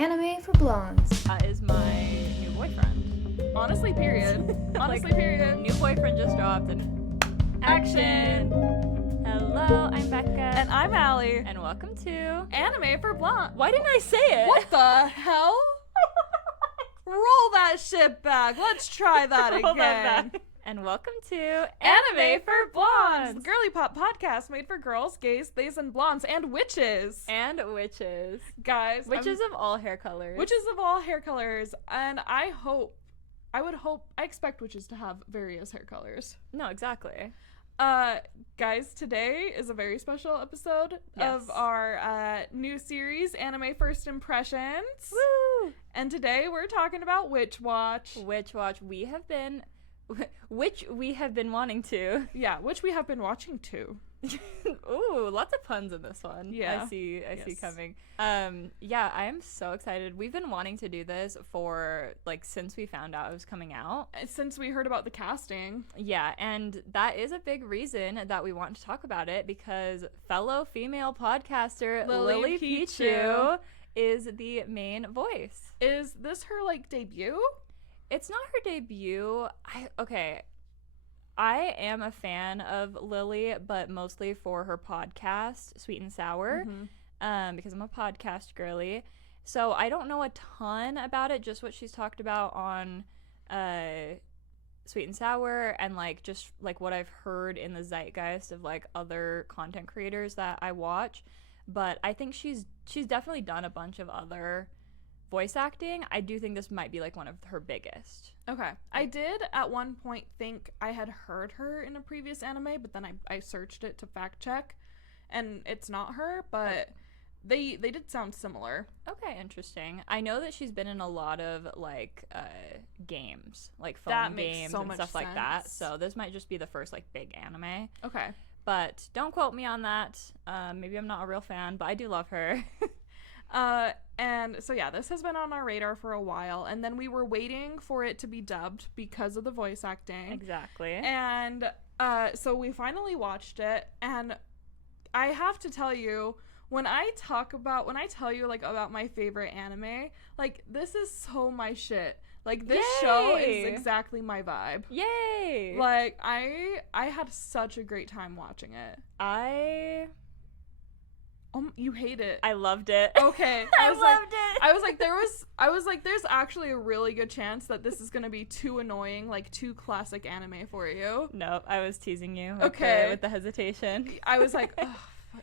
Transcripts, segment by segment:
Anime for Blondes. That is my new boyfriend. Honestly, period. Honestly, period. New boyfriend just dropped and action! Hello, I'm Becca. And I'm Allie. And welcome to Anime for Blondes. Why didn't I say it? What the hell? Roll that shit back. Let's try that Roll again. that back. And welcome to Anime for Blondes, the girly pop podcast made for girls, gays, theys, and blondes, and witches. And witches. Guys. Witches of all hair colors. Witches of all hair colors. And I expect witches to have various hair colors. No, exactly. Guys, today is a very special episode Yes. of our new series, Anime First Impressions. Woo! And today we're talking about Witch Watch. Which we have been wanting to. Yeah, which we have been watching too. Ooh, lots of puns in this one. Yeah. I see Yes. coming. Yeah, I am so excited. We've been wanting to do this for, since we found out it was coming out. Since we heard about the casting. Yeah, and that is a big reason that we want to talk about it, because fellow female podcaster Lilypichu is the main voice. Is this her, debut? It's not her debut. I am a fan of Lily, but mostly for her podcast, Sweet and Sour, because I'm a podcast girly. So I don't know a ton about it, just what she's talked about on Sweet and Sour, and just what I've heard in the zeitgeist of other content creators that I watch. But I think she's definitely done a bunch of other voice acting. I do think this might be one of her biggest. Okay. I did at one point think I had heard her in a previous anime, but then I searched it to fact check, and it's not her, but they did sound similar. Okay, interesting. I know that she's been in a lot of games, phone That makes games so and much stuff like that. sense. So this might just be the first big anime. Okay. But don't quote me on that. Maybe I'm not a real fan, but I do love her. And so yeah, this has been on our radar for a while, and then we were waiting for it to be dubbed because of the voice acting. Exactly. And so we finally watched it, and I have to tell you, when I tell you about my favorite anime, this is so my shit. This Yay! show is exactly my vibe. Yay! I had such a great time watching it. You hate it. I loved it. Okay. I loved it. I was like, there's actually a really good chance that this is gonna be too annoying, too classic anime for you. Nope, I was teasing you. Okay. With the hesitation. I was like, ugh,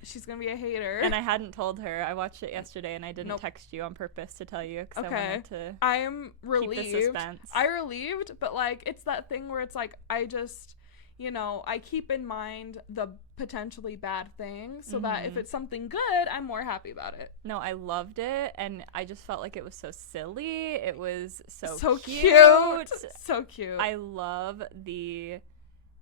she's gonna be a hater. And I hadn't told her. I watched it yesterday, and I didn't text you on purpose to tell you, because I wanted to I am relieved. keep the suspense. I'm relieved, but it's that thing where it's I just, I keep in mind the potentially bad things so that if it's something good, I'm more happy about it. No, I loved it, and I just felt like it was so silly. It was so cute. So cute. I love the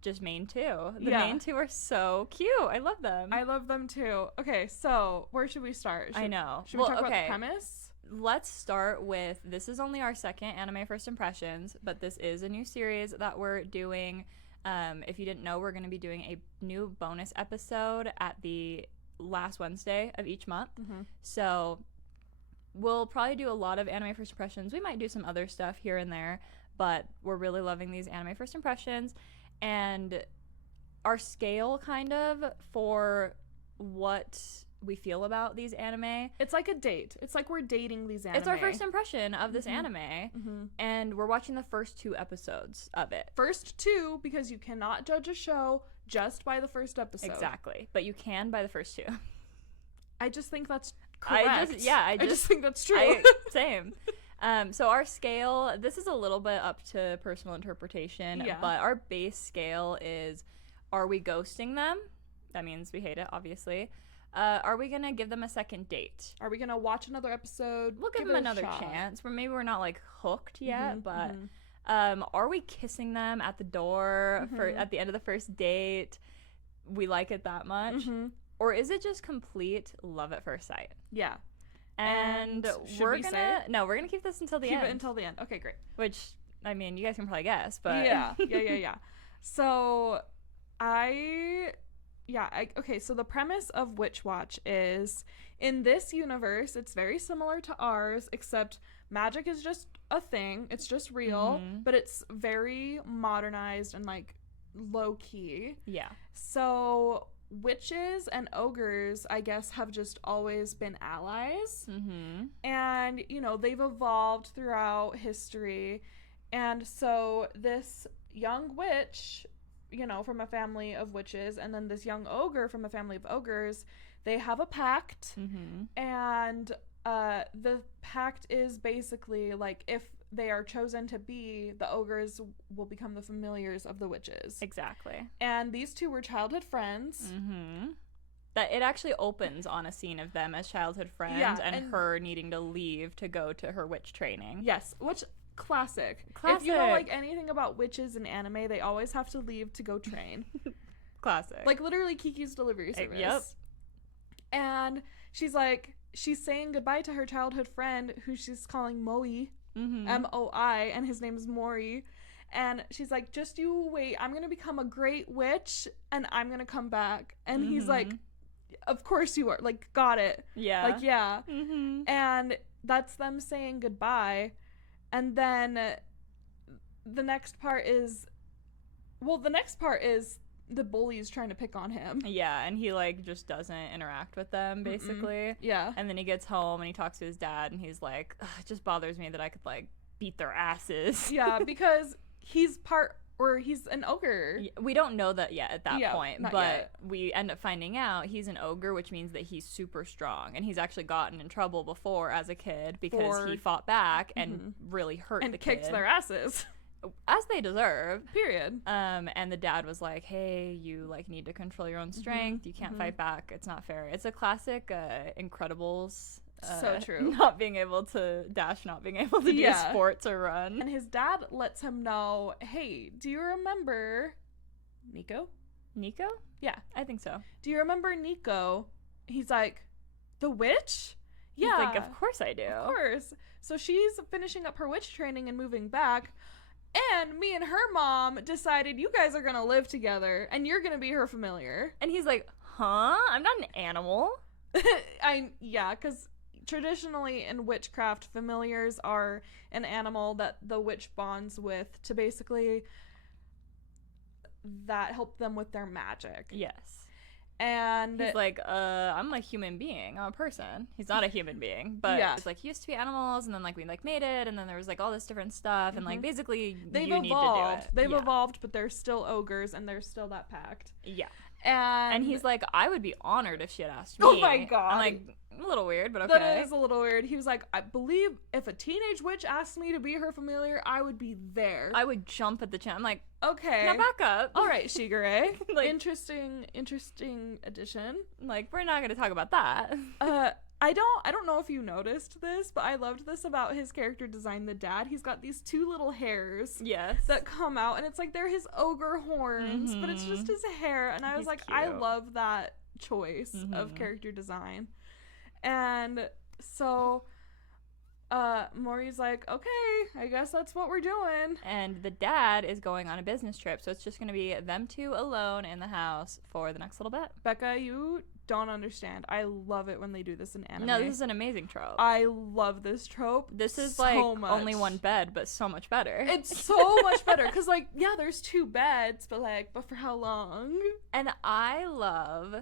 just main two. The Yeah. main two are so cute. I love them. I love them too. Okay, so where should we start? I know. Should we talk about the premise? Let's start with, this is only our second Anime First Impressions, but this is a new series that we're doing. If you didn't know, we're going to be doing a new bonus episode at the last Wednesday of each month. So we'll probably do a lot of Anime First Impressions. We might do some other stuff here and there, but we're really loving these Anime First Impressions. And our scale for what we feel about these anime, It's like a date. It's like we're dating these anime. it's our first impression of this anime, and we're watching the first 2 episodes of it. First 2, because you cannot judge a show just by the first episode. Exactly, but you can by the first 2. I just think that's correct. I just think that's true. Same. So our scale, this is a little bit up to personal interpretation, Yeah. but our base scale is, are we ghosting them? That means we hate it, obviously. Are we gonna give them a second date? Are we gonna watch another episode? We'll give them another chance. Maybe we're not hooked yet, but are we kissing them at the door at the end of the first date? We like it that much, or is it just complete love at first sight? Yeah. And we're gonna keep this until the end. Keep it until the end. Okay, great. Which, I mean, you guys can probably guess, but yeah. So I okay, so the premise of Witch Watch is, in this universe, it's very similar to ours, except magic is just a thing. It's just real, but it's very modernized and, like, low-key. Yeah. So witches and ogres, I guess, have just always been allies. And, you know, they've evolved throughout history. And so this young witch, you know, from a family of witches, and then this young ogre from a family of ogres, they have a pact. And the pact is basically, like, if they are chosen to be, the ogres will become the familiars of the witches. Exactly. And these two were childhood friends. That it actually opens on a scene of them as childhood friends, and her needing to leave to go to her witch training. Yes, which... Classic. If you know, like, anything about witches in anime, they always have to leave to go train. Classic. Like, literally Kiki's delivery service. Yep. And she's saying goodbye to her childhood friend, who she's calling Moi, M-O-I, and his name is Mori. And she's like, just you wait, I'm gonna become a great witch, and I'm gonna come back. And he's like, of course you are. Like, got it. Yeah. Like, yeah. And that's them saying goodbye. And then the next part is the bullies trying to pick on him. Yeah, and he, like, just doesn't interact with them, basically. Yeah. And then he gets home and he talks to his dad, and he's like, it just bothers me that I could, like, beat their asses. Yeah, because he's an ogre. We don't know that yet at that point, but yet. We end up finding out he's an ogre, which means that he's super strong, and he's actually gotten in trouble before as a kid because he fought back and really hurt the kid. And kicked their asses. As they deserve. Period. And the dad was like, hey, you, like, need to control your own strength. You can't fight back. It's not fair. It's a classic Incredibles. So true. Not being able to do sports or run. And his dad lets him know, hey, do you remember Nico? Nico? Yeah. I think so. Do you remember Nico? He's like, the witch? Yeah. He's like, of course I do. Of course. So she's finishing up her witch training and moving back. And me and her mom decided you guys are going to live together and you're going to be her familiar. And he's like, huh? I'm not an animal. Because traditionally in witchcraft, familiars are an animal that the witch bonds with to basically that help them with their magic. Yes. And he's like, I'm a human being. I'm a person. He's not a human being, but it's like he used to be animals, and then, like, we, like, mated, and then there was, like, all this different stuff, and, like, basically they've you evolved. Need to do it. They've evolved, but they're still ogres, and there's still that pact. Yeah. And he's like, I would be honored if she had asked me. Oh my god. I'm like, a little weird, but okay. That is a little weird. He was like, I believe if a teenage witch asked me to be her familiar, I would be there. I would jump at the chance. I'm like, okay. Now back up. All right, Shigure. Like, interesting addition. Like, we're not going to talk about that. I don't know if you noticed this, but I loved this about his character design, the dad. He's got these two little hairs that come out, and it's like they're his ogre horns, but it's just his hair. And I was like, cute. I love that choice of character design. And so Mori's like, okay, I guess that's what we're doing. And the dad is going on a business trip, so it's just going to be them two alone in the house for the next little bit. Becca, you don't understand. I love it when they do this in anime. No, this is an amazing trope. I love this trope. This is so like much. Only one bed, but so much better. It's so much better because, like, yeah, there's two beds, but for how long? And I love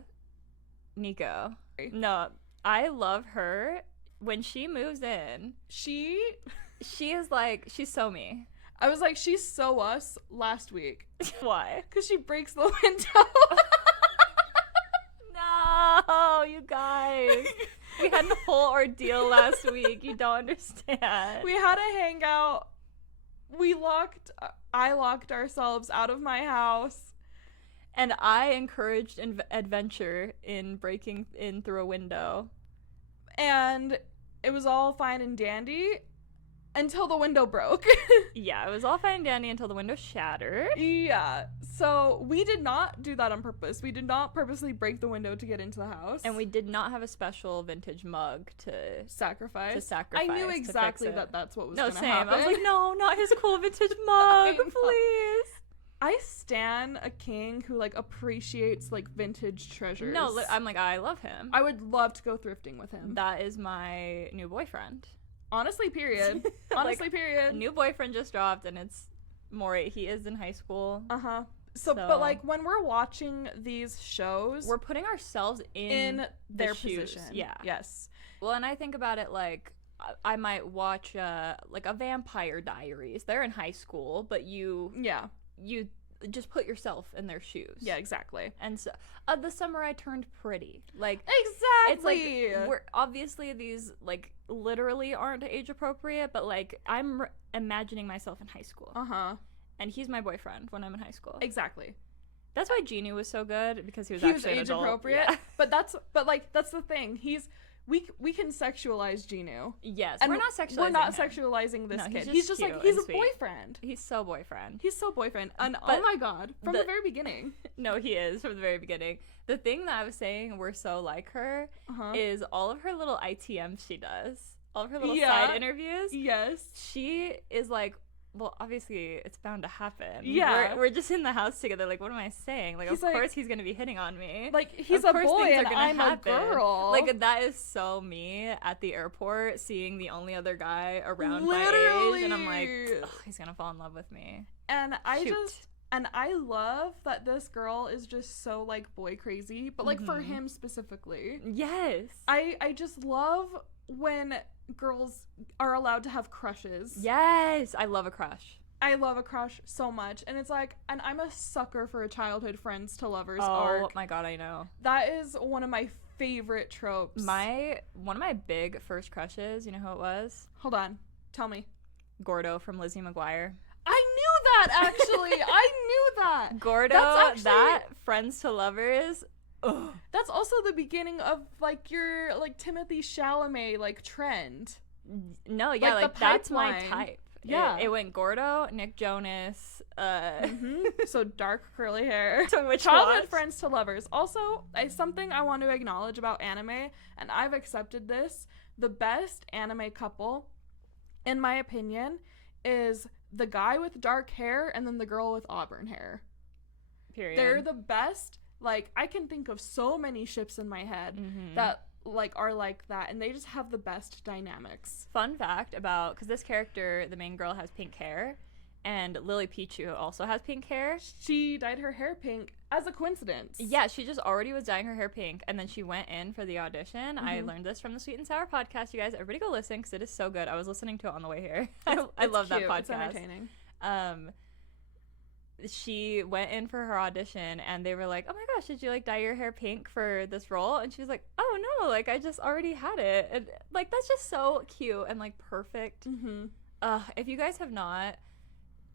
Nico. No, I love her. When she moves in, she is like, she's so me. I was like, she's so us last week. Why? Because she breaks the window. No, you guys. We had a whole ordeal last week. You don't understand. We had a hangout. I locked ourselves out of my house. And I encouraged adventure in breaking in through a window. And it was all fine and dandy until the window broke. Yeah, it was all fine and dandy until the window shattered. Yeah. So we did not do that on purpose. We did not purposely break the window to get into the house. And we did not have a special vintage mug to sacrifice. I knew exactly that's what was going to happen. I was like, no, not his cool vintage mug, please. I stan a king who like appreciates like vintage treasures. No, I'm like, I love him. I would love to go thrifting with him. That is my new boyfriend. Honestly, period. Honestly, Like, period. A new boyfriend just dropped, and it's Maury. He is in high school. So, but like when we're watching these shows, we're putting ourselves in their shoes. position. Yeah. Yes. Well, and I think about it like I might watch like a Vampire Diaries. They're in high school, but you just put yourself in their shoes. Yeah, exactly. And so the summer I turned pretty. Like exactly. It's like we're obviously these like literally aren't age appropriate, but like I'm imagining myself in high school. And he's my boyfriend when I'm in high school. Exactly. That's why Genu was so good, because he was actually an age adult. appropriate. Yeah. But that's the thing. We can sexualize Genu. Yes, and we're not sexualizing. We're not him. sexualizing this kid. He's He's just like he's a sweet. boyfriend. He's so boyfriend. He's so boyfriend. And but oh my god, from the very beginning. No, he is from the very beginning. The thing that I was saying we're so like her is all of her little ITMs she does. All of her little side interviews. Yes. She is like, well, obviously it's bound to happen. Yeah. We're just in the house together. Like, what am I saying? Like, he's of course he's going to be hitting on me. Like, he's a boy and I'm a girl. Like, that is so me at the airport, seeing the only other guy around my age. And I'm like, he's going to fall in love with me. And I love that this girl is just so, like, boy crazy. But, like, for him specifically. Yes. I just love when girls are allowed to have crushes. Yes, I love a crush. I love a crush so much, and it's like, and I'm a sucker for a childhood friends to lovers arc. Oh my god, I know. That is one of my favorite tropes. One of my big first crushes, you know who it was? Hold on, tell me. Gordo from Lizzie McGuire. I knew that actually. I knew that. Gordo, that friends to lovers. Ugh. That's also the beginning of like your like Timothée Chalamet like trend. No, yeah, like that's my type. Yeah, it went Gordo, Nick Jonas. So dark curly hair. So which childhood friends to lovers. Also, something I want to acknowledge about anime, and I've accepted this. The best anime couple, in my opinion, is the guy with dark hair and then the girl with auburn hair. Period. They're the best. Like, I can think of so many ships in my head that, like, are like that, and they just have the best dynamics. Fun fact about, because this character, the main girl, has pink hair, and Lilypichu also has pink hair. She dyed her hair pink as a coincidence. Yeah, she just already was dyeing her hair pink, and then she went in for the audition. I learned this from the Sweet and Sour podcast, you guys. Everybody go listen, because it is so good. I was listening to it on the way here. I love that podcast. It's entertaining. She went in for her audition, and they were like, oh my gosh, did you like dye your hair pink for this role? And she was like, oh no, like I just already had it. And like that's just so cute and like perfect. If you guys have not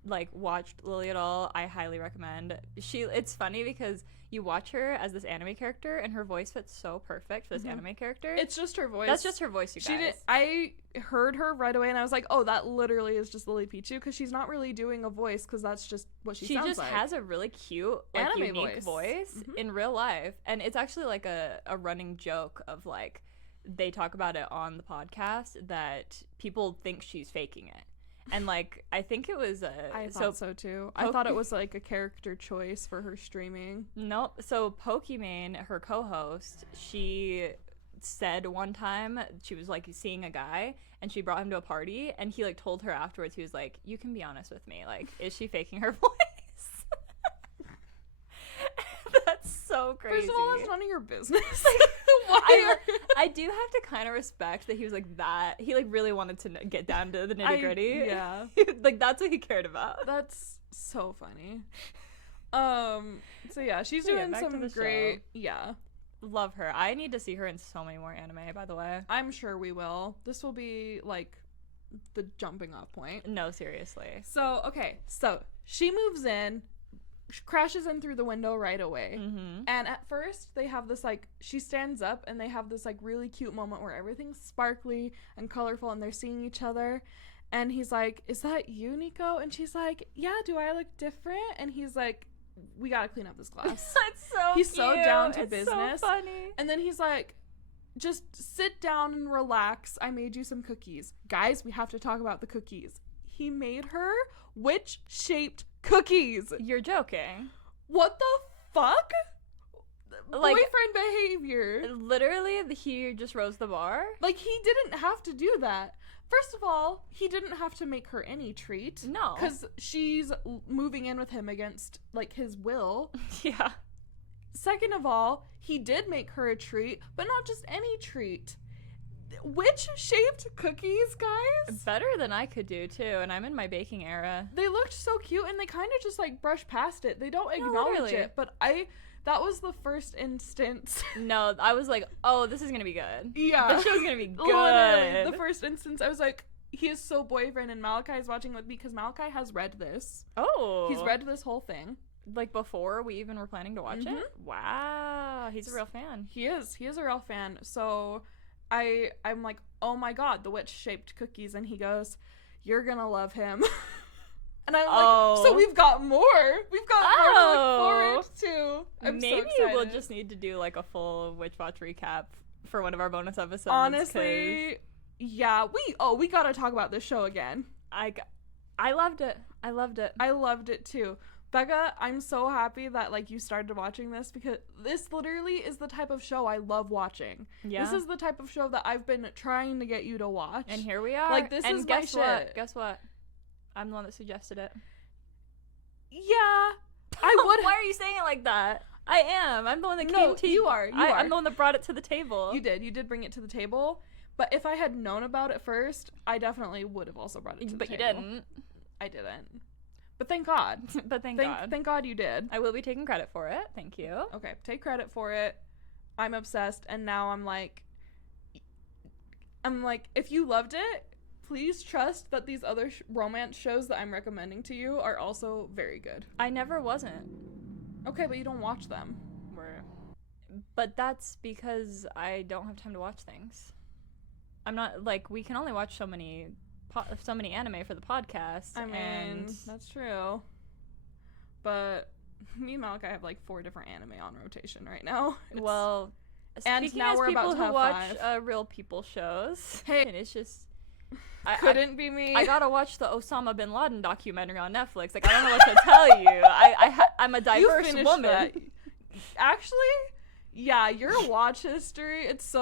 like watched Lily at all, I highly recommend. It's funny because you watch her as this anime character and her voice fits so perfect for this anime character. It's just her voice. That's just her voice, you guys. I heard her right away and I was like, oh, that literally is just Lilypichu, because she's not really doing a voice, because that's just what she sounds like. She just has a really cute, like, anime unique voice in real life. And it's actually like a running joke of like, they talk about it on the podcast that people think she's faking it. And like, I think it was I thought so too. I thought it was like a character choice for her streaming. Nope. So Pokimane, her co-host, she said one time she was like seeing a guy and she brought him to a party, and he like told her afterwards, he was like, you can be honest with me, like, is she faking her voice? That's so crazy. First of all, it's none of your business. I do have to kind of respect that he was like that. He like really wanted to get down to the nitty gritty. Yeah. Like that's what he cared about. That's so funny. So yeah, she's doing some great show. Yeah. Love her. I need to see her in so many more anime, by the way. I'm sure we will. This will be like the jumping off point. No, seriously. So, okay. So she moves in. She crashes in through the window right away. And at first they have this like, she stands up and they have this like really cute moment where everything's sparkly and colorful and they're seeing each other, and he's like, is that you, Nico? And she's like, yeah, do I look different? And he's like, we gotta clean up this class. That's so he's cute. So down to it's business. So funny. And then he's like, just sit down and relax, I made you some cookies. Guys, we have to talk about the cookies. He made her witch-shaped cookies. You're joking. What the fuck? Like, boyfriend behavior. Literally, he just rose the bar. Like, he didn't have to do that. First of all, he didn't have to make her any treat. No. Because she's moving in with him against, like, his will. Yeah. Second of all, he did make her a treat, but not just any treat. Witch-shaped cookies, guys? Better than I could do, too, and I'm in my baking era. They looked so cute, and they kind of just, like, brush past it. They don't acknowledge literally. it, but that was the first instance. No, I was like, oh, this is gonna be good. Yeah. The show's gonna be good. Literally, the first instance, I was like, he is so boyfriend, and Malachi is watching with me because Malachi has read this. Oh. He's read this whole thing. Like, before we even were planning to watch it? Wow. He's a real fan. He is a real fan. So I'm like, oh my god, the witch-shaped cookies, and he goes, you're gonna love him. And I'm like, so we've got more. We've got more to look forward to. Maybe so we'll just need to do like a full Witch Watch recap for one of our bonus episodes. Honestly, yeah. We gotta talk about this show again. I loved it. I loved it too. Becca, I'm so happy that like you started watching this because this literally is the type of show I love watching. Yeah. This is the type of show that I've been trying to get you to watch. And here we are. Like, this is my shit. Guess what? I'm the one that suggested it. Yeah. I would. Why are you saying it like that? I am. I'm the one that came to you. Are. I'm the one that brought it to the table. You did bring it to the table. But if I had known about it first, I definitely would have also brought it to the table. But you didn't. I didn't. But thank God. Thank God you did. I will be taking credit for it. Thank you. Okay, take credit for it. I'm obsessed, and now I'm like, if you loved it, please trust that these other romance shows that I'm recommending to you are also very good. I never wasn't. Okay, but you don't watch them. But that's because I don't have time to watch things. I'm not, like, we can only watch so many anime for the podcast. I mean, that's true. But me and Malachi have like 4 different anime on rotation right now. Well, and now we're about to have 5. Watch real people shows. Hey, and it's just couldn't be me. I gotta watch the Osama bin Laden documentary on Netflix. Like, I don't know what to tell you. I'm a diverse woman. That. Actually, yeah, your watch history, it's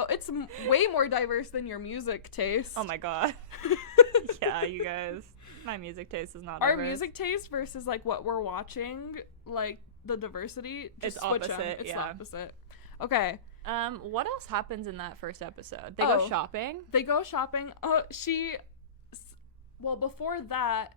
way more diverse than your music taste. Oh my god. Yeah, you guys. My music taste is not our diverse. Music taste versus like what we're watching, like the diversity, just it's switch opposite. them. It's yeah. the opposite. Okay. What else happens in that first episode? They go shopping. Well, before that,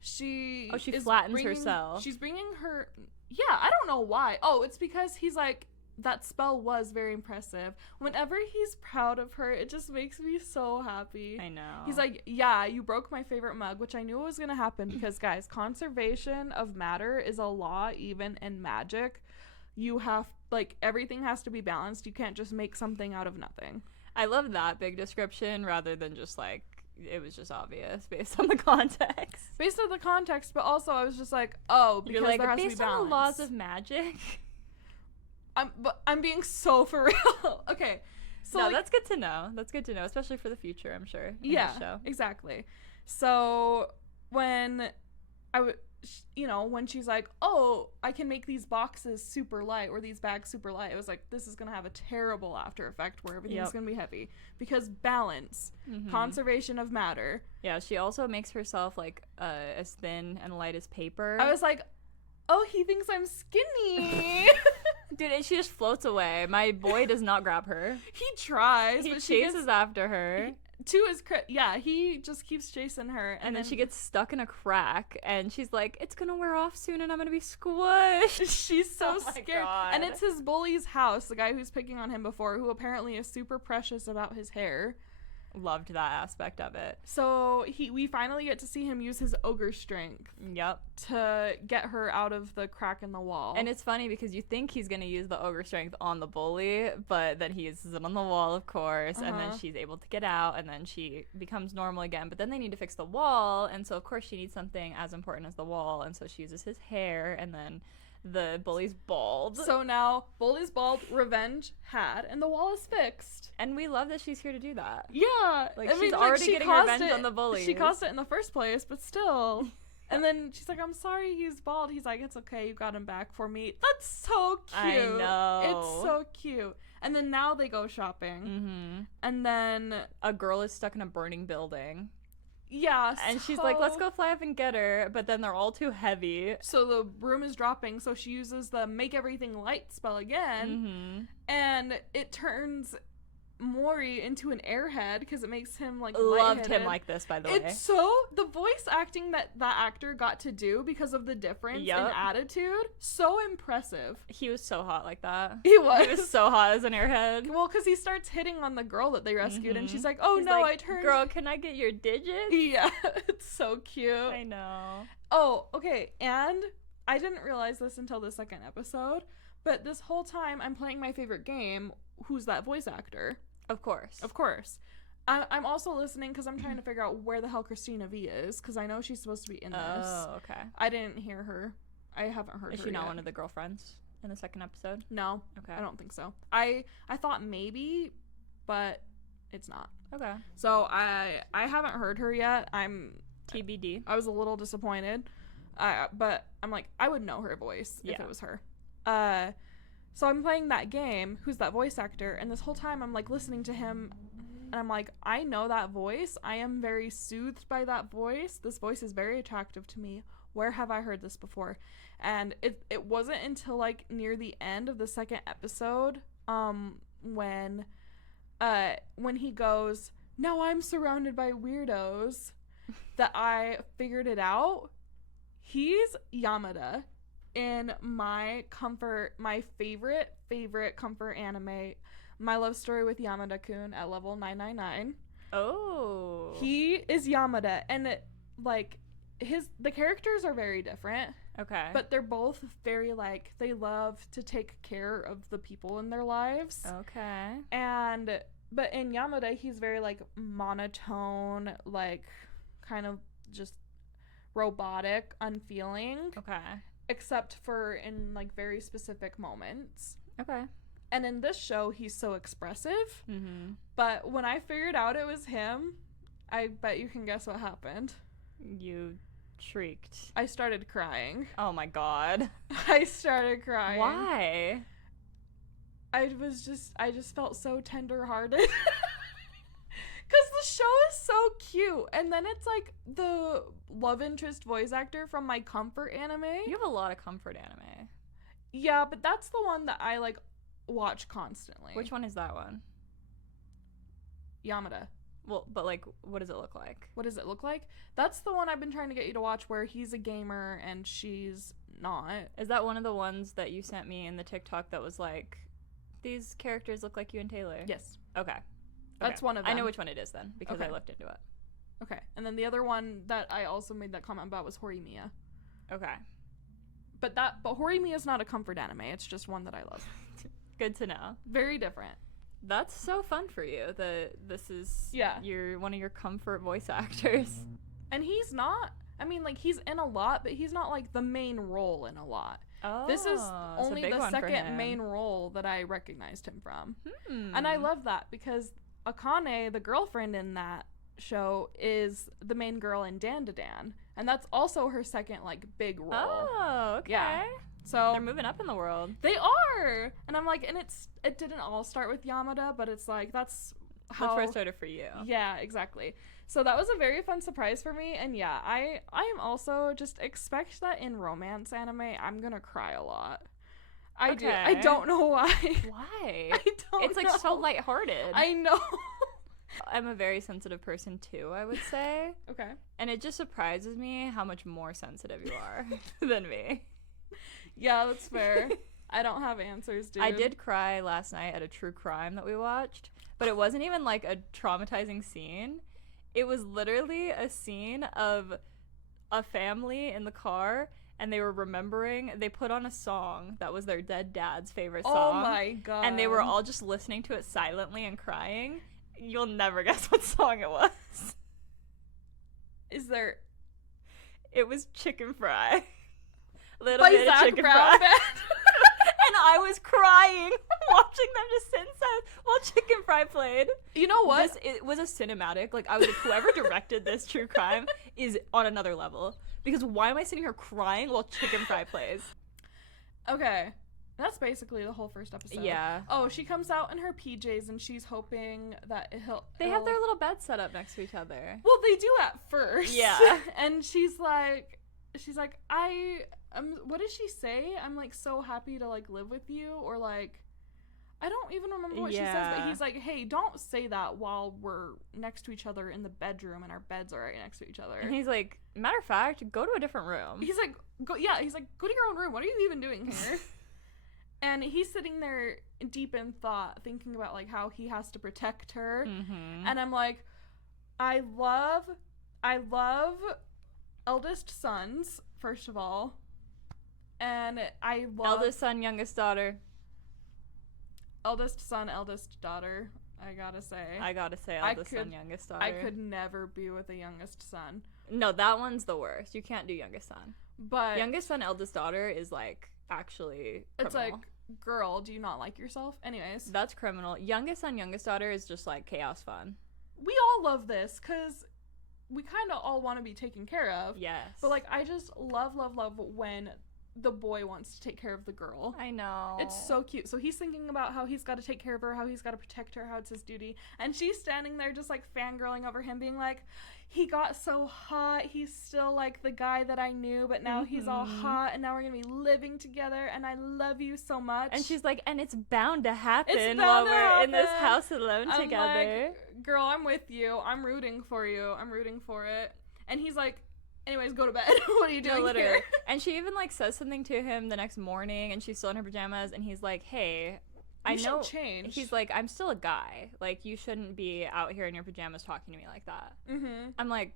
she flattens herself. She's bringing her. Yeah, I don't know why. Oh, it's because he's like, that spell was very impressive. Whenever he's proud of her, it just makes me so happy. I know. He's like, yeah, you broke my favorite mug, which I knew was going to happen because, guys, conservation of matter is a law even in magic. You have, like, everything has to be balanced. You can't just make something out of nothing. I love that big description rather than just, like, it was just obvious based on the context. Based on the context, but also I was just like, oh, because like, there has to be based balance. on the laws of magic. I'm being so for real. Okay. So no, that's good to know. That's good to know, especially for the future, I'm sure. Yeah, this show. Exactly. So when when she's like, oh, I can make these boxes super light or these bags super light, it was like, this is going to have a terrible after effect where everything's going to be heavy. Because balance, conservation of matter. Yeah, she also makes herself, like, as thin and light as paper. I was like, oh, he thinks I'm skinny. Dude, and she just floats away. My boy does not grab her. He tries. He chases after her. He just keeps chasing her. And then she gets stuck in a crack, and she's like, it's gonna wear off soon, and I'm gonna be squished. She's so scared. God. And it's his bully's house, the guy who's picking on him before, who apparently is super precious about his hair. Loved that aspect of it. So we finally get to see him use his ogre strength. Yep. To get her out of the crack in the wall. And it's funny because you think he's gonna use the ogre strength on the bully, but then he uses it on the wall, of course, and then she's able to get out, and then she becomes normal again. But then they need to fix the wall, and so of course she needs something as important as the wall, and so she uses his hair, and then the bully's bald. So now, bully's bald, revenge had, and the wall is fixed. And we love that she's here to do that. Yeah. Like, she's already getting revenge on the bullies. She caused it in the first place, but still. And then she's like, I'm sorry he's bald. He's like, it's okay. You got him back for me. That's so cute. I know. It's so cute. And then now they go shopping. Mm-hmm. And then a girl is stuck in a burning building. Yeah. And she's like, let's go fly up and get her. But then they're all too heavy. So the broom is dropping. So she uses the make everything light spell again. Mm-hmm. And it turns Mori into an airhead because it makes him like loved him like this, by the way. It's so the voice acting that actor got to do because of the difference in attitude, so impressive. He was so hot like that. He was so hot as an airhead. Well, because he starts hitting on the girl that they rescued, and she's like, "Oh no, like, I turned." Girl, can I get your digits? Yeah, it's so cute. I know. Oh, okay, and I didn't realize this until the second episode, but this whole time I'm playing my favorite game. Who's that voice actor? Of course. I'm also listening because I'm trying to figure out where the hell Christina V is, because I know she's supposed to be in this. Oh, okay. I didn't hear her. I haven't heard her. Is she not yet. one of the girlfriends in the second episode? No. Okay. I don't think so. I thought maybe, but it's not. Okay. So I haven't heard her yet. TBD. I was a little disappointed. But I'm like, I would know her voice if it was her. So I'm playing that game, Who's That Voice Actor, and this whole time I'm like listening to him, and I'm like, I know that voice. I am very soothed by that voice. This voice is very attractive to me. Where have I heard this before? And it wasn't until like near the end of the second episode, when he goes, now I'm surrounded by weirdos, that I figured it out. He's Yamada in my favorite comfort anime, My Love Story with Yamada-kun at level 999. Oh. He is Yamada, and the characters are very different. Okay. But they're both very they love to take care of the people in their lives. Okay. But in Yamada, he's very monotone, kind of just robotic, unfeeling. Okay. Except for in very specific moments. Okay. And in this show, he's so expressive. Mm-hmm. But when I figured out it was him, I bet you can guess what happened. You shrieked. I started crying. Oh my god. I started crying. Why? I just felt so tender-hearted. Because the show is so cute. And then it's the love interest voice actor from my comfort anime. You have a lot of comfort anime. Yeah, but that's the one that I watch constantly. Which one is that one? Yamada. Well, but what does it look like? What does it look like? That's the one I've been trying to get you to watch where he's a gamer and she's not. Is that one of the ones that you sent me in the TikTok that was these characters look like you and Taylor? Yes. Okay. That's one of them. I know which one it is then, because I looked into it. Okay. And then the other one that I also made that comment about was Horimiya. Okay. But Horimiya is not a comfort anime. It's just one that I love. Good to know. Very different. That's so fun for you. This is you're one of your comfort voice actors. And he's not, he's in a lot, but he's not the main role in a lot. Oh, this is only the second main role that I recognized him from. And I love that because Akane, the girlfriend in that show, is the main girl in Dan to Dan. And that's also her second big role. Oh, okay. Yeah. So they're moving up in the world. They are. And I'm and it didn't all start with Yamada, but it's that's how the first started for you. Yeah, exactly. So that was a very fun surprise for me. And yeah, I am also just expect that in romance anime I'm gonna cry a lot. I do. I don't know why. Why? I don't It's know. so lighthearted. I know. I'm a very sensitive person too, I would say. Okay. And it just surprises me how much more sensitive you are than me. Yeah, that's fair. I don't have answers, dude. I did cry last night at a true crime that we watched, but it wasn't even a traumatizing scene. It was literally a scene of a family in the car, and they were remembering, they put on a song that was their dead dad's favorite song. Oh my god. And they were all just listening to it silently and crying. You'll never guess what song it was. Is there... It was Chicken Fry. Little by bit Zach of Chicken Brown Fry. And I was crying watching them just sit inside while Chicken Fry played. You know what? It was a cinematic. I was like, whoever directed this true crime is on another level. Because why am I sitting here crying while chicken fry plays? Okay. That's basically the whole first episode. Yeah. Oh, she comes out in her PJs and she's hoping that They have their little bed set up next to each other. Well, they do at first. Yeah. And she's like, what does she say? I'm like so happy to like live with you, or like, I don't even remember what she says, but he's like, hey, don't say that while we're next to each other in the bedroom and our beds are right next to each other. And he's like, matter of fact, go to a different room. He's like, go to your own room. What are you even doing here? And he's sitting there deep in thought, thinking about like how he has to protect her. Mm-hmm. And I'm like, I love eldest sons, first of all. And I love eldest son, youngest daughter. Eldest son, eldest daughter. I gotta say, eldest son, youngest daughter. I could never be with a youngest son. No, that one's the worst. You can't do youngest son. But youngest son, eldest daughter is like actually criminal. It's like, girl, do you not like yourself? Anyways, that's criminal. Youngest son, youngest daughter is just like chaos fun. We all love this because we kind of all want to be taken care of. Yes. But like, I just love when the boy wants to take care of the girl. I know. It's so cute. So he's thinking about how he's got to take care of her, how he's got to protect her, how it's his duty. And she's standing there just like fangirling over him, being like, he got so hot. He's still like the guy that I knew, but now he's all hot and now we're going to be living together and I love you so much. And she's like, and it's bound to happen while we're in this house alone together. Like, girl, I'm with you. I'm rooting for you. I'm rooting for it. And he's like, anyways, go to bed. What are you doing here? And she even like says something to him the next morning and she's still in her pajamas and he's like, hey, I know. Change. He's like, I'm still a guy. Like, you shouldn't be out here in your pajamas talking to me like that. Mm-hmm. I'm like,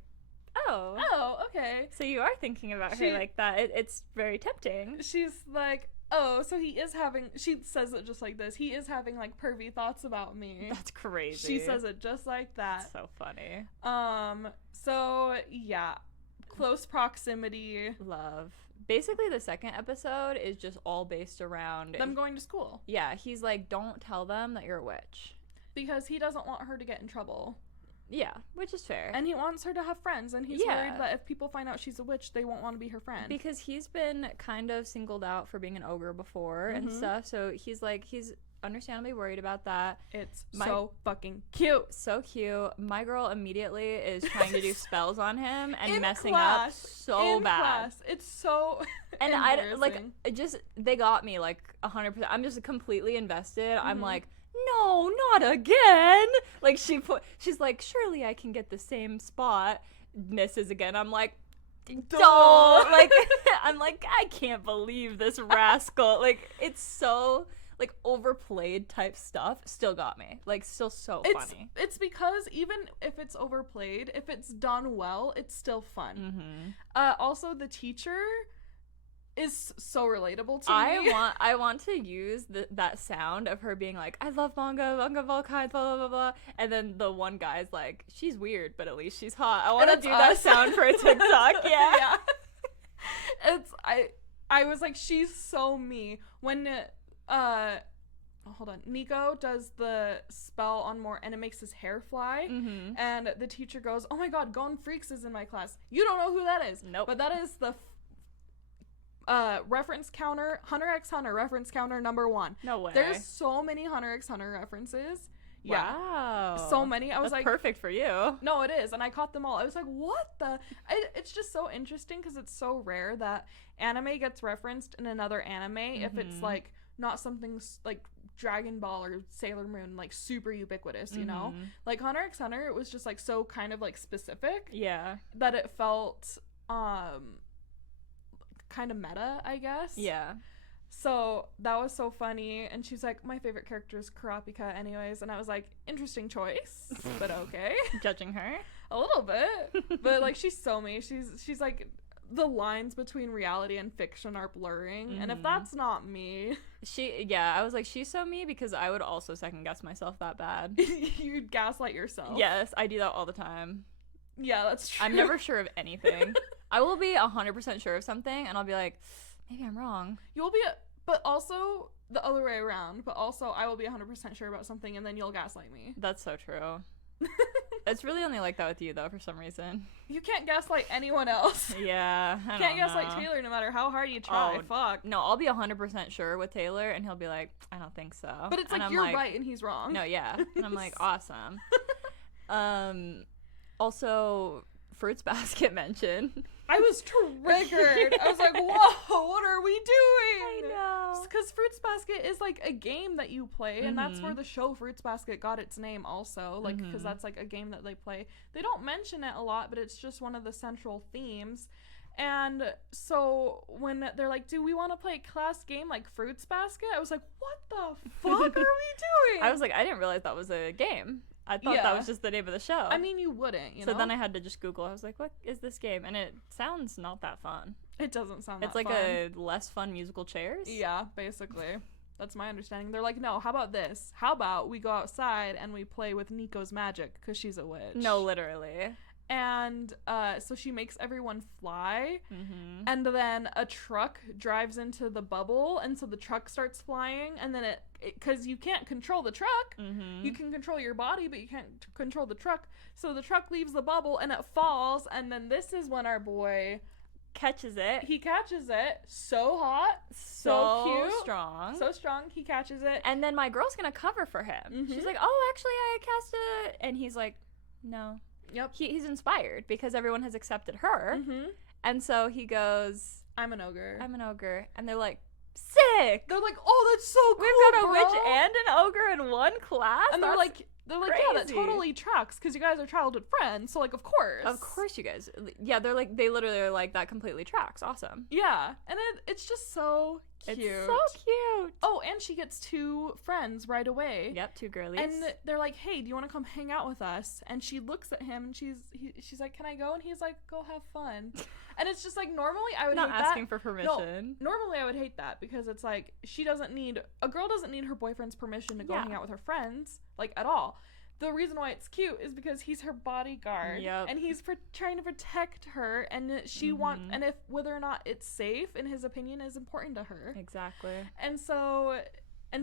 oh. Oh, okay. So you are thinking about her like that. It's very tempting. She's like, oh, so he is having, she says it just like this, he is having like pervy thoughts about me. That's crazy. She says it just like that. That's so funny. So yeah. Close proximity. Love. Basically, the second episode is just all based around them going to school. Yeah, he's like, don't tell them that you're a witch. Because he doesn't want her to get in trouble. Yeah, which is fair. And he wants her to have friends, and he's worried that if people find out she's a witch, they won't want to be her friend. Because he's been kind of singled out for being an ogre before and stuff, so he's understandably worried about that. It's so fucking cute. So cute. My girl immediately is trying to do spells on him and in messing class, up so bad. Class. It's so and I like they got me like 100%. I'm just completely invested. I'm like, no, not again. Like she's like, surely I can get the same spot. Misses again. I'm like, don't. Like I'm like, I can't believe this rascal. Like it's so like overplayed type stuff still got me. Like still so funny. It's because even if it's overplayed, if it's done well, it's still fun. Mm-hmm. Also the teacher is so relatable to me. I want to use that sound of her being like, I love manga of all kinds, blah, blah, blah, blah. And then the one guy's like, she's weird, but at least she's hot. I want to do that sound for a TikTok. Yeah. I was like, she's so me. When, hold on. Nico does the spell on Mort and it makes his hair fly. Mm-hmm. And the teacher goes, oh my god, Gon Freaks is in my class. You don't know who that is. Nope. But that is the reference counter, Hunter x Hunter reference counter #1. No way. There's so many Hunter x Hunter references. Yeah. Wow. So many. I was That's like, perfect for you. No, it is. And I caught them all. I was like, what the? It's just so interesting because it's so rare that anime gets referenced in another anime if it's like not something like Dragon Ball or Sailor Moon, like super ubiquitous, you know? Like Hunter x Hunter, it was just like so kind of like specific. Yeah. That it felt kind of meta, I guess. Yeah. So that was so funny. And she's like, my favorite character is Kurapika anyways. And I was like, interesting choice, but okay. Judging her? A little bit. But like, she's so me. She's like, the lines between reality and fiction are blurring. And if that's not me. I was like, she's so me because I would also second guess myself that bad. You'd gaslight yourself. Yes, I do that all the time. Yeah, that's true. I'm never sure of anything. I will be 100% sure of something, and I'll be like, maybe I'm wrong. You will be, but also the other way around. But also, I will be 100% sure about something, and then you'll gaslight me. That's so true. It's really only like that with you, though, for some reason. You can't gaslight anyone else. Yeah, I Can't don't gaslight know. Taylor no matter how hard you try. Oh, Fuck. No, I'll be 100% sure with Taylor, and he'll be like, I don't think so. But it's and like, I'm you're right and he's wrong. No, yeah. And I'm like, awesome. Also, Fruits Basket mention. I was triggered. I was like, whoa, what are we doing? I know. Because Fruits Basket is like a game that you play, and that's where the show Fruits Basket got its name also, like, because that's like a game that they play. They don't mention it a lot, but it's just one of the central themes. And so when they're like, do we want to play a class game like Fruits Basket? I was like, what the fuck are we doing? I was like, I didn't realize that was a game. I thought that was just the name of the show. I mean, you wouldn't, you know? So then I had to just Google. I was like, what is this game? And it sounds not that fun. It doesn't sound It's that like fun. a less fun musical chairs. Yeah, basically. That's my understanding. They're like, no, how about this? How about we go outside and we play with Nico's magic, because she's a witch. No, literally. And so she makes everyone fly, and then a truck drives into the bubble, and so the truck starts flying, and then because you can't control the truck, you can control your body, but you can't control the truck, so the truck leaves the bubble, and it falls, and then this is when our boy catches it. He catches it. So hot. So cute. Strong. So strong. He catches it. And then my girl's gonna cover for him. She's like, oh, actually, I cast it. And he's like, no. Yep. He's inspired because everyone has accepted her. And so he goes, I'm an ogre. I'm an ogre. And they're like, sick. They're like, oh, that's so cool. We've got a bro. wich and an ogre in one class. And they're like, yeah, that crazy. totally tracks because you guys are childhood friends. So like, of course, you guys. Yeah, they're like, they literally are like, that completely tracks. Awesome. Yeah, and it's just so cute. It's so cute. Oh, and she gets 2 friends right away. Yep, 2 girlies. And they're like, hey, do you want to come hang out with us? And she looks at him and she's like, can I go? And he's like, go have fun. And it's just like, normally I would not hate asking that. for permission. No, normally I would hate that because it's like, a girl doesn't need her boyfriend's permission to go hang out with her friends, like, at all. The reason why it's cute is because he's her bodyguard, and he's trying to protect her, and she and if whether or not it's safe, in his opinion, is important to her. Exactly. And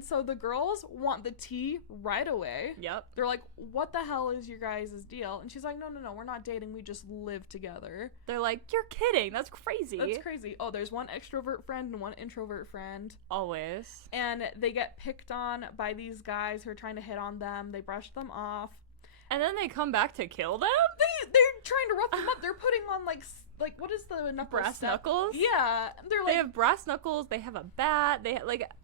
so the girls want the tea right away. Yep. They're like, what the hell is your guys' deal? And she's like, no, we're not dating. We just live together. They're like, you're kidding. That's crazy. That's crazy. Oh, there's one extrovert friend and one introvert friend. Always. And they get picked on by these guys who are trying to hit on them. They brush them off. And then they come back to kill them? They're trying to rough them up. They're putting on, like what is the knuckles? Brass knuckles? Yeah. They're like, they have brass knuckles. They have a bat.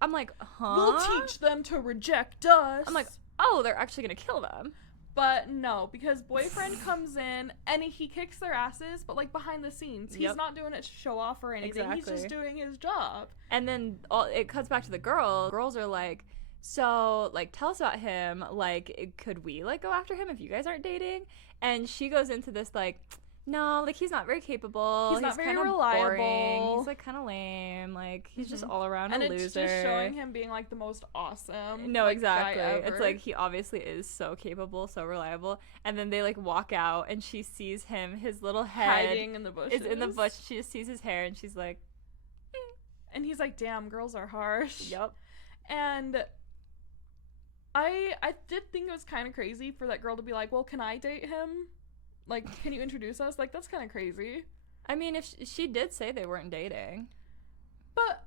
I'm like, huh? We'll teach them to reject us. I'm like, oh, they're actually going to kill them. But no, because boyfriend comes in and he kicks their asses, but like behind the scenes. He's not doing it to show off or anything. Exactly. He's just doing his job. And then it cuts back to the girls. Girls are like, so, like, tell us about him. Like, could we, like, go after him if you guys aren't dating? And she goes into this, like, no, like, he's not very capable. He's not very kind of reliable. Boring. He's, like, kind of lame. Like, he's just all around a loser. And it's just showing him being, like, the most awesome exactly. guy ever. It's like, he obviously is so capable, so reliable. And then they, like, walk out, and she sees him, his little head. Hiding in the bushes. Is in the bush. She just sees his hair, and she's like, And he's like, damn, girls are harsh. Yep. And I did think it was kind of crazy for that girl to be like, well, can I date him? Like, can you introduce us? Like, that's kind of crazy. I mean, if she did say they weren't dating. But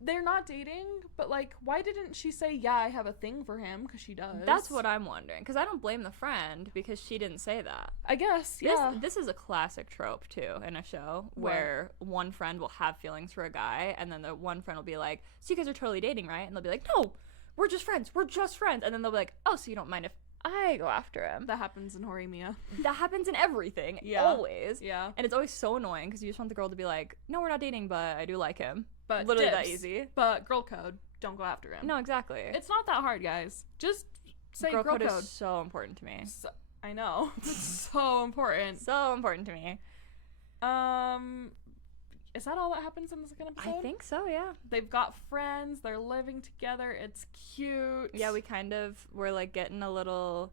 they're not dating, but, like, why didn't she say, yeah, I have a thing for him? Because she does. That's what I'm wondering. Because I don't blame the friend because she didn't say that. I guess, yeah. This is a classic trope, too, in a show where one friend will have feelings for a guy, and then the one friend will be like, so you guys are totally dating, right? And they'll be like, no, we're just friends. We're just friends. And then they'll be like, oh, so you don't mind if I go after him? That happens in Horimiya. That happens in everything. Yeah. Always. Yeah. And it's always so annoying because you just want the girl to be like, no, we're not dating, but I do like him. But literally dibs. that easy. But girl code, don't go after him. No, exactly. It's not that hard, guys. Just say girl code. Is so important to me. I know. It's so important. So important to me. Is that all that happens in the second episode? I think so, yeah. They've got friends. They're living together. It's cute. Yeah, we're like getting a little,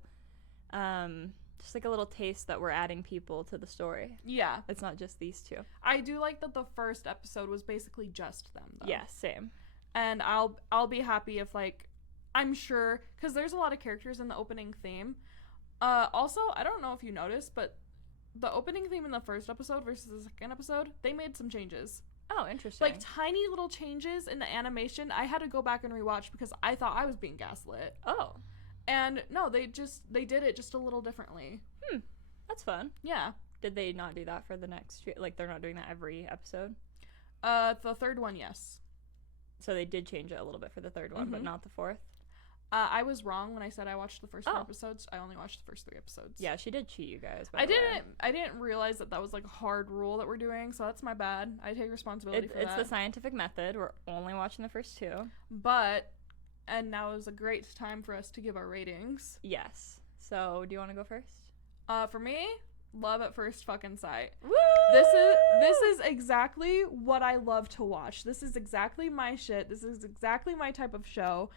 just like a little taste that we're adding people to the story. Yeah. It's not just these two. I do like that the first episode was basically just them, though. Yeah, same. And I'll be happy if, like, I'm sure, because there's a lot of characters in the opening theme, Also, I don't know if you noticed, but the opening theme in the first episode versus the second episode, they made some changes. Oh, interesting. Like tiny little changes in the animation. I had to go back and rewatch because I thought I was being gaslit. Oh. And no, they did it just a little differently. That's fun. Yeah. Did they not do that for the next, like, they're not doing that every episode? The third one, yes. So they did change it a little bit for the third one, but not the fourth? I was wrong when I said I watched the first 4 episodes. I only watched the first 3 episodes. Yeah, she did cheat you guys. I didn't realize that was like a hard rule that we're doing, so that's my bad. I take responsibility for that. It's the scientific method. We're only watching the first 2. And now is a great time for us to give our ratings. Yes. So, do you want to go first? For me, love at first fucking sight. Woo! This is exactly what I love to watch. This is exactly my shit. This is exactly my type of show.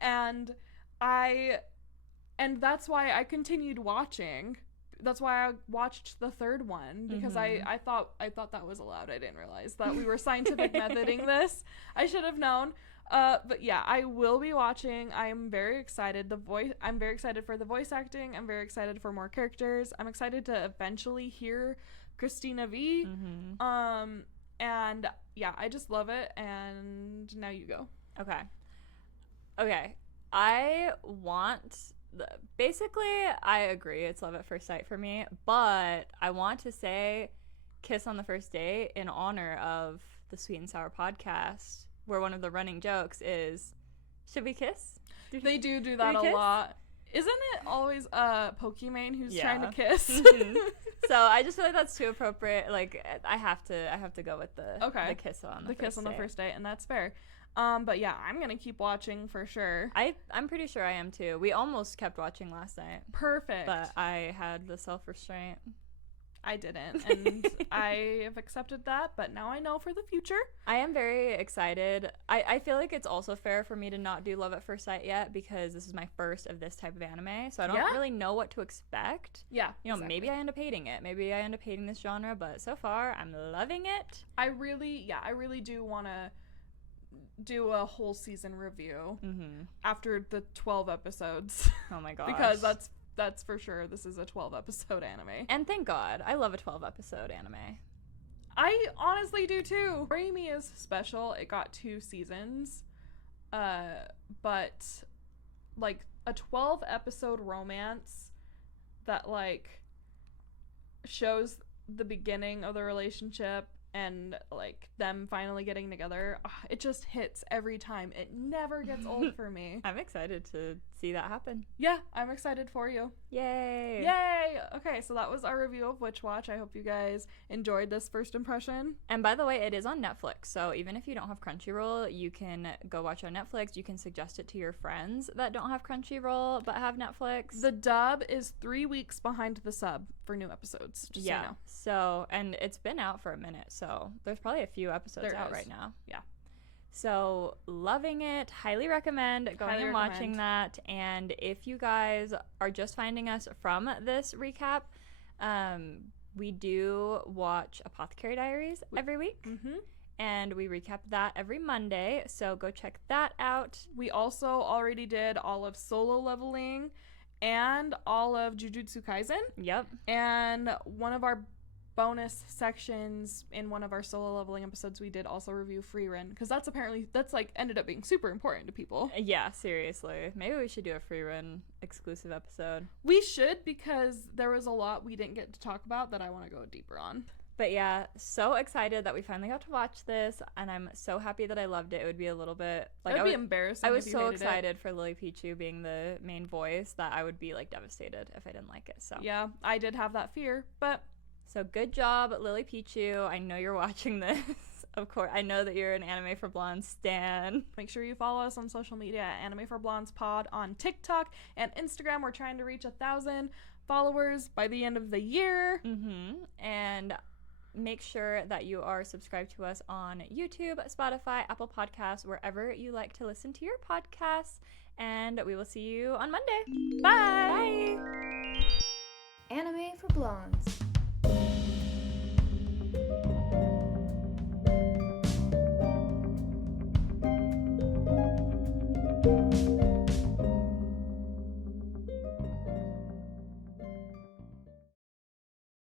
And that's why I continued watching. That's why I watched the third one, because I thought that was allowed. I didn't realize that we were scientific methoding this. I should have known. But yeah, I will be watching. I'm very excited. I'm very excited for the voice acting. I'm very excited for more characters. I'm excited to eventually hear Christina V. And yeah, I just love it. And now you go. Okay. Basically, I agree. It's love at first sight for me. But I want to say kiss on the first date in honor of the Sweet and Sour podcast, where one of the running jokes is, should we kiss? They do that a lot. Isn't it always Pokimane who's trying to kiss? So I just feel like that's too appropriate. Like, I have to go with the kiss on the first date, and that's fair. But yeah, I'm gonna keep watching for sure. I'm pretty sure I am too. We almost kept watching last night. Perfect. But I had the self-restraint. I didn't, and I have accepted that, but now I know for the future. I am very excited. I feel like it's also fair for me to not do Love at First Sight yet, because this is my first of this type of anime, so I don't really know what to expect. Yeah, maybe I end up hating it. Maybe I end up hating this genre, but so far, I'm loving it. I really do want to do a whole season review after the 12 episodes. Oh my gosh. Because that's for sure. This is a 12-episode anime. And thank God. I love a 12-episode anime. I honestly do too. Raimi is special. It got 2 seasons. But like a 12-episode romance that like shows the beginning of the relationship and like them finally getting together, it just hits every time. It never gets old for me. I'm excited to see that happen. Yeah, I'm excited for you. Yay! Okay, so that was our review of Witch Watch. I hope you guys enjoyed this first impression. And by the way, it is on Netflix, so even if you don't have Crunchyroll, you can go watch on Netflix. You can suggest it to your friends that don't have Crunchyroll but have Netflix. The dub is 3 weeks behind the sub for new episodes, just so you know. So, and it's been out for a minute, so there's probably a few episodes out right now. Yeah. So, loving it. Highly recommend going and watching that. And if you guys are just finding us from this recap, we do watch Apothecary Diaries every week. And we recap that every Monday. So, go check that out. We also already did all of Solo Leveling and all of Jujutsu Kaisen. Yep. And one of our bonus sections in one of our Solo Leveling episodes, we did also review Free Run, because that's like ended up being super important to people. Yeah, seriously. Maybe we should do a Free Run exclusive episode. We should, because there was a lot we didn't get to talk about that I want to go deeper on. But yeah, so excited that we finally got to watch this, and I'm so happy that I loved it. It would be a little bit like, it would be embarrassing. I was so excited for Lilypichu being the main voice that I would be like devastated if I didn't like it. So yeah, I did have that fear, but so good job, Lilypichu. I know you're watching this. Of course, I know that you're an Anime for Blondes stan. Make sure you follow us on social media at Anime for Blondes Pod on TikTok and Instagram. We're trying to reach 1,000 followers by the end of the year. And make sure that you are subscribed to us on YouTube, Spotify, Apple Podcasts, wherever you like to listen to your podcasts. And we will see you on Monday. Bye! Bye! Anime for Blondes.